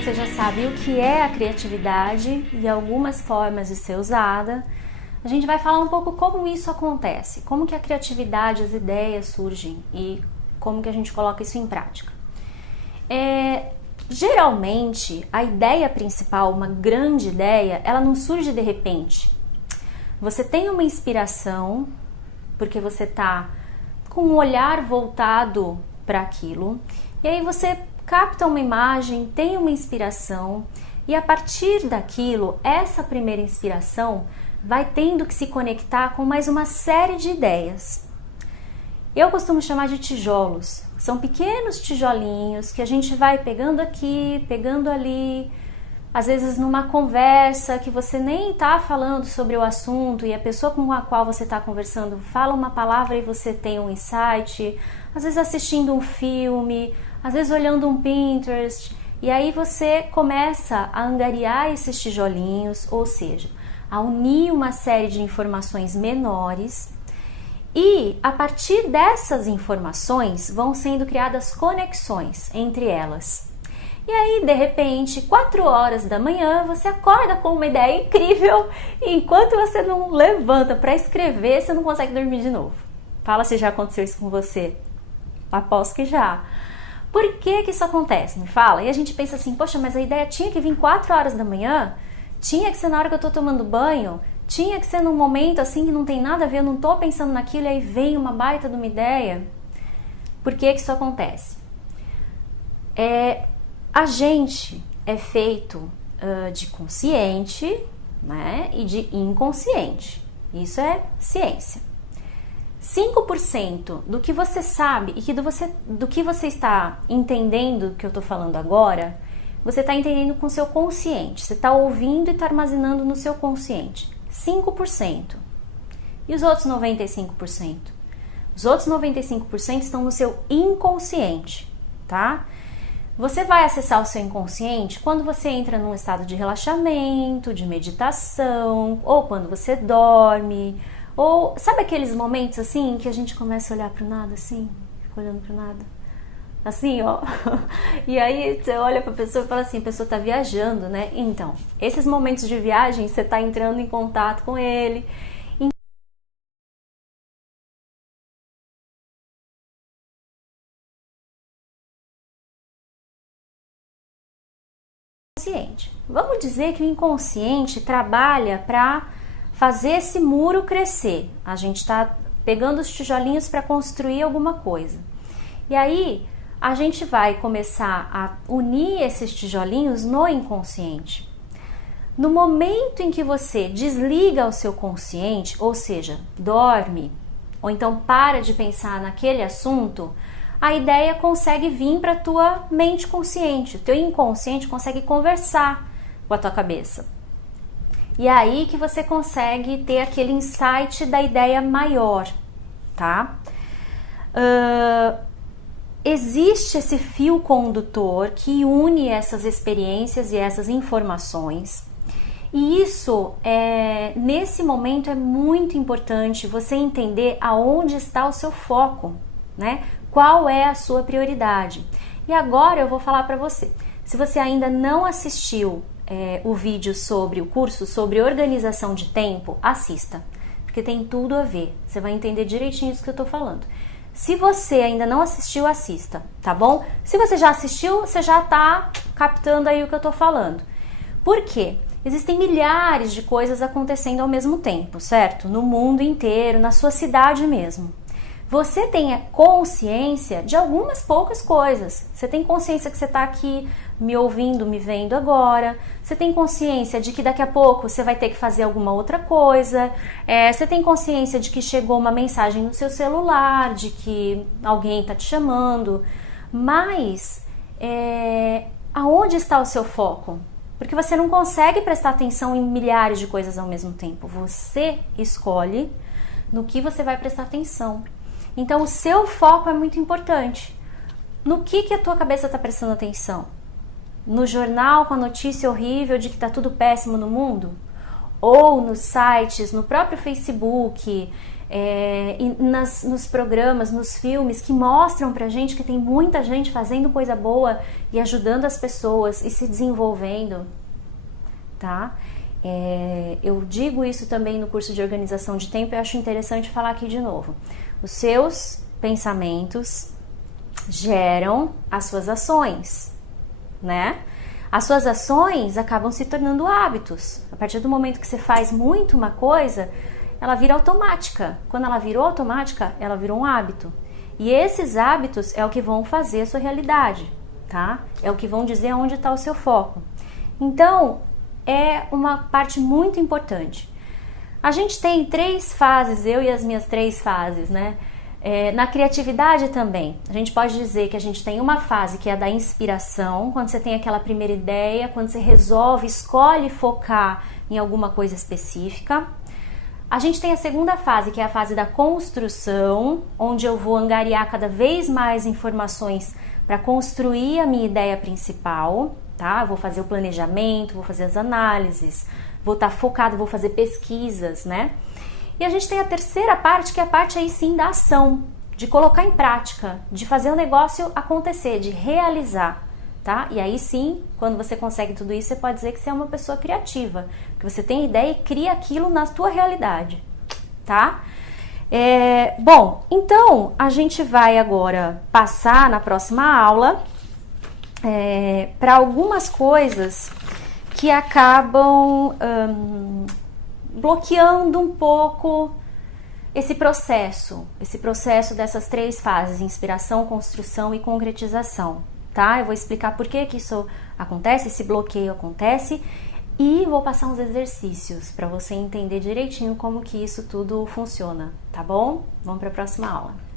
você já sabe o que é a criatividade e algumas formas de ser usada, a gente vai falar um pouco como isso acontece, como que a criatividade, as ideias surgem e como que a gente coloca isso em prática. Geralmente, a ideia principal, uma grande ideia, ela não surge de repente. Você tem uma inspiração, porque você está com um olhar voltado para aquilo, e aí você capta uma imagem, tem uma inspiração, e a partir daquilo, essa primeira inspiração vai tendo que se conectar com mais uma série de ideias. Eu costumo chamar de tijolos. São pequenos tijolinhos que a gente vai pegando aqui, pegando ali, às vezes numa conversa que você nem está falando sobre o assunto e a pessoa com a qual você está conversando fala uma palavra e você tem um insight, às vezes assistindo um filme, às vezes olhando um Pinterest, e aí você começa a angariar esses tijolinhos, ou seja, a unir uma série de informações menores. E a partir dessas informações vão sendo criadas conexões entre elas. E aí, de repente, 4 horas da manhã, você acorda com uma ideia incrível e enquanto você não levanta para escrever, você não consegue dormir de novo. Fala se já aconteceu isso com você. Aposto que já. Por que que isso acontece? Me fala. E a gente pensa assim, poxa, mas a ideia tinha que vir 4 horas da manhã? Tinha que ser na hora que eu tô tomando banho? Tinha que ser num momento assim que não tem nada a ver, eu não tô pensando naquilo e aí vem uma baita de uma ideia? Por que que isso acontece? A gente é feito de consciente, né, e de inconsciente. Isso é ciência. 5% do que você sabe e do que você está entendendo que eu tô falando agora, você está entendendo com o seu consciente. Você está ouvindo e está armazenando no seu consciente. 5%. E os outros 95%? Os outros 95% estão no seu inconsciente, tá? Você vai acessar o seu inconsciente quando você entra num estado de relaxamento, de meditação, ou quando você dorme, ou sabe aqueles momentos assim que a gente começa a olhar para o nada assim, fica olhando para o nada, assim, ó. E aí você olha para a pessoa e fala assim, a pessoa está viajando, né? Então, esses momentos de viagem, você está entrando em contato com ele. Inconsciente. Vamos dizer que o inconsciente trabalha para fazer esse muro crescer. A gente está pegando os tijolinhos para construir alguma coisa. E aí a gente vai começar a unir esses tijolinhos no inconsciente. No momento em que você desliga o seu consciente, ou seja, dorme, ou então para de pensar naquele assunto, a ideia consegue vir para a tua mente consciente. O teu inconsciente consegue conversar com a tua cabeça. E é aí que você consegue ter aquele insight da ideia maior, tá? Existe esse fio condutor que une essas experiências e essas informações. E isso, nesse momento, é muito importante você entender aonde está o seu foco, né? Qual é a sua prioridade. E agora eu vou falar para você. Se você ainda não assistiu o vídeo sobre o curso sobre organização de tempo, assista, porque tem tudo a ver. Você vai entender direitinho isso que eu tô falando. Se você ainda não assistiu, assista, tá bom? Se você já assistiu, você já tá captando aí o que eu tô falando. Por quê? Existem milhares de coisas acontecendo ao mesmo tempo, certo? No mundo inteiro, na sua cidade mesmo. Você tem consciência de algumas poucas coisas. Você tem consciência que você está aqui me ouvindo, me vendo agora. Você tem consciência de que daqui a pouco você vai ter que fazer alguma outra coisa. Você tem consciência de que chegou uma mensagem no seu celular, de que alguém está te chamando. Mas aonde está o seu foco? Porque você não consegue prestar atenção em milhares de coisas ao mesmo tempo. Você escolhe no que você vai prestar atenção. Então, o seu foco é muito importante. No que a tua cabeça está prestando atenção? No jornal com a notícia horrível de que está tudo péssimo no mundo? ou nos sites, no próprio Facebook, nos programas, nos filmes que mostram pra gente que tem muita gente fazendo coisa boa e ajudando as pessoas e se desenvolvendo, tá? Eu digo isso também no curso de organização de tempo e eu acho interessante falar aqui de novo. Os seus pensamentos geram as suas ações, né? As suas ações acabam se tornando hábitos. A partir do momento que você faz muito uma coisa, ela vira automática. Quando ela virou automática, ela virou um hábito. E esses hábitos é o que vão fazer a sua realidade, tá? É o que vão dizer onde está o seu foco. Então, é uma parte muito importante. A gente tem 3 fases, eu e as minhas 3 fases, né? Na criatividade também, a gente pode dizer que a gente tem uma fase que é a da inspiração, quando você tem aquela primeira ideia, quando você resolve, escolhe focar em alguma coisa específica. A gente tem a segunda fase, que é a fase da construção, onde eu vou angariar cada vez mais informações para construir a minha ideia principal, tá? Eu vou fazer o planejamento, vou fazer as análises, vou estar focado, vou fazer pesquisas, né? E a gente tem a terceira parte, que é a parte aí sim da ação, de colocar em prática, de fazer o negócio acontecer, de realizar, tá? E aí sim, quando você consegue tudo isso, você pode dizer que você é uma pessoa criativa, que você tem ideia e cria aquilo na tua realidade, tá? Bom, então a gente vai agora passar na próxima aula para algumas coisas que acabam bloqueando um pouco esse processo dessas 3 fases, inspiração, construção e concretização, tá? Eu vou explicar por que isso acontece, esse bloqueio acontece, e vou passar uns exercícios para você entender direitinho como que isso tudo funciona, tá bom? Vamos para a próxima aula.